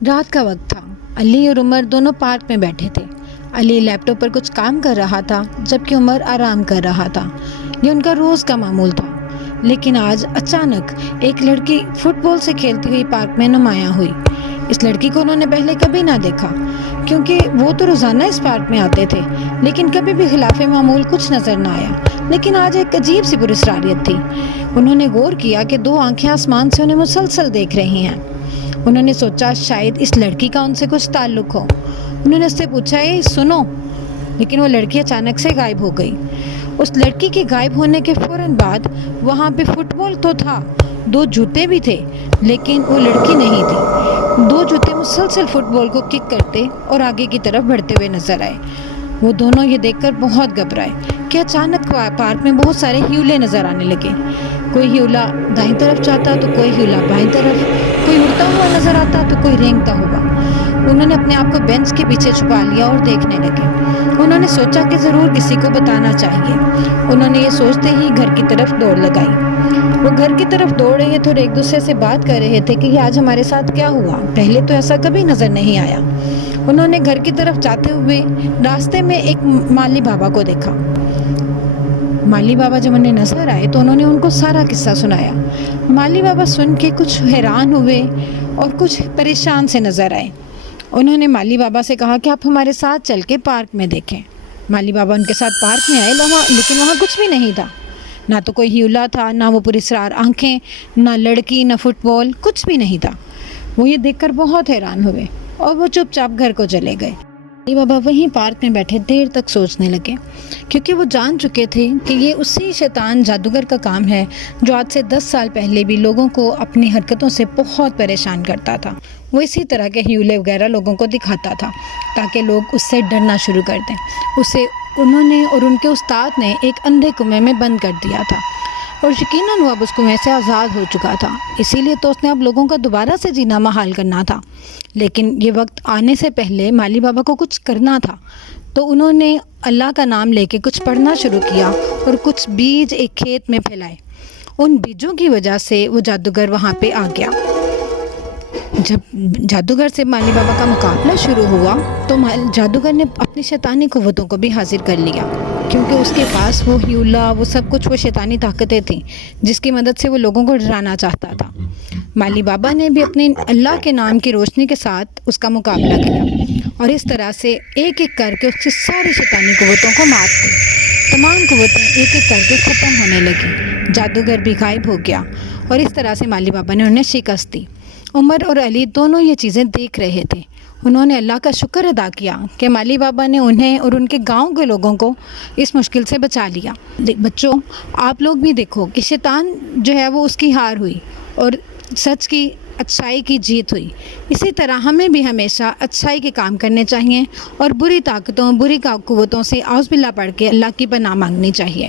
رات کا وقت تھا۔ علی اور عمر دونوں پارک میں بیٹھے تھے۔ علی لیپ ٹاپ پر کچھ کام کر رہا تھا جبکہ عمر آرام کر رہا تھا۔ یہ ان کا روز کا معمول تھا، لیکن آج اچانک ایک لڑکی فٹ بال سے کھیلتی ہوئی پارک میں نمایاں ہوئی۔ اس لڑکی کو انہوں نے پہلے کبھی نہ دیکھا، کیونکہ وہ تو روزانہ اس پارک میں آتے تھے، لیکن کبھی بھی خلاف معمول کچھ نظر نہ آیا۔ لیکن آج ایک عجیب سی پراسراریت تھی۔ انہوں نے غور کیا کہ دو آنکھیں آسمان سے انہیں مسلسل دیکھ رہی ہیں۔ انہوں نے سوچا شاید اس لڑکی کا ان سے کچھ تعلق ہو۔ انہوں نے اس سے پوچھا، اے سنو، لیکن وہ لڑکی اچانک سے غائب ہو گئی۔ اس لڑکی کے غائب ہونے کے فوراً بعد وہاں پہ فٹ بال تو تھا، دو جوتے بھی تھے، لیکن وہ لڑکی نہیں تھی۔ دو جوتے مسلسل فٹ بال کو کک کرتے اور آگے کی طرف بڑھتے ہوئے نظر آئے۔ وہ دونوں یہ دیکھ کر بہت گھبرائے کہ اچانک پارک میں بہت سارے ہیولے نظر آنے لگے۔ کوئی ہیولا دائیں طرف جاتا تو کوئی ہیولا بائیں طرف، کوئی اڑتا ہوا نظر آتا تو کوئی رینگتا ہوا۔ انہوں نے اپنے آپ کو بینچ کے پیچھے چھپا لیا اور دیکھنے لگے۔ انہوں نے سوچا کہ ضرور کسی کو بتانا چاہیے۔ انہوں نے یہ سوچتے ہی گھر کی طرف دوڑ لگائی۔ وہ گھر کی طرف دوڑ رہے تھے اور ایک دوسرے سے بات کر رہے تھے کہ یہ آج ہمارے ساتھ کیا ہوا، پہلے تو ایسا کبھی نظر نہیں آیا۔ انہوں نے گھر کی طرف جاتے ہوئے راستے میں ایک مالی بابا کو دیکھا۔ مالی بابا جب انہیں نظر آئے تو انہوں نے ان کو سارا قصہ سنایا۔ مالی بابا سن کے کچھ حیران ہوئے اور کچھ پریشان سے نظر آئے۔ انہوں نے مالی بابا سے کہا کہ آپ ہمارے ساتھ چل کے پارک میں دیکھیں۔ مالی بابا ان کے ساتھ پارک میں آئے، لیکن وہاں کچھ بھی نہیں تھا۔ نہ تو کوئی ہیولا تھا، نہ وہ پراسرار آنکھیں، نہ لڑکی، نہ فٹ بال، کچھ بھی نہیں تھا۔ وہ یہ دیکھ کر بہت حیران ہوئے اور وہ چپ چاپ گھر کو چلے گئے۔ مالی بابا وہیں پارک میں بیٹھے دیر تک سوچنے لگے، کیونکہ وہ جان چکے تھے کہ یہ اسی شیطان جادوگر کا کام ہے جو آج سے 10 سال پہلے بھی لوگوں کو اپنی حرکتوں سے بہت پریشان کرتا تھا۔ وہ اسی طرح کے ہیولے وغیرہ لوگوں کو دکھاتا تھا تاکہ لوگ اس سے ڈرنا شروع کر دیں۔ اسے انہوں نے اور ان کے استاد نے ایک اندھے کنویں میں بند کر دیا تھا، اور یقیناً وہ اب اس کنویں سے آزاد ہو چکا تھا۔ اسی لیے تو اس نے اب لوگوں کا دوبارہ سے جینا محال کرنا تھا۔ لیکن یہ وقت آنے سے پہلے مالی بابا کو کچھ کرنا تھا، تو انہوں نے اللہ کا نام لے کے کچھ پڑھنا شروع کیا اور کچھ بیج ایک کھیت میں پھیلائے۔ ان بیجوں کی وجہ سے وہ جادوگر وہاں پہ آ گیا۔ جب جادوگر سے مالی بابا کا مقابلہ شروع ہوا تو جادوگر نے اپنی شیطانی قوتوں کو بھی حاضر کر لیا، کیونکہ اس کے پاس وہ ہیولا، وہ سب کچھ، وہ شیطانی طاقتیں تھیں جس کی مدد سے وہ لوگوں کو ڈرانا چاہتا تھا۔ مالی بابا نے بھی اپنے اللہ کے نام کی روشنی کے ساتھ اس کا مقابلہ کیا اور اس طرح سے ایک ایک کر کے اس کی ساری شیطانی قوتوں کو مات دی۔ تمام قوتیں ایک ایک کر کے ختم ہونے لگی۔ جادوگر بھی غائب ہو گیا اور اس طرح سے مالی بابا نے انہیں شکست دی۔ عمر اور علی دونوں یہ چیزیں دیکھ رہے تھے۔ انہوں نے اللہ کا شکر ادا کیا کہ مالی بابا نے انہیں اور ان کے گاؤں کے لوگوں کو اس مشکل سے بچا لیا۔ بچوں، آپ لوگ بھی دیکھو کہ شیطان جو ہے وہ اس کی ہار ہوئی اور سچ کی، اچھائی کی جیت ہوئی۔ اسی طرح ہمیں بھی ہمیشہ اچھائی کے کام کرنے چاہیے اور بری طاقتوں، بری قوتوں سے اعوذ باللہ پڑھ کے اللہ کی پناہ مانگنی چاہیے۔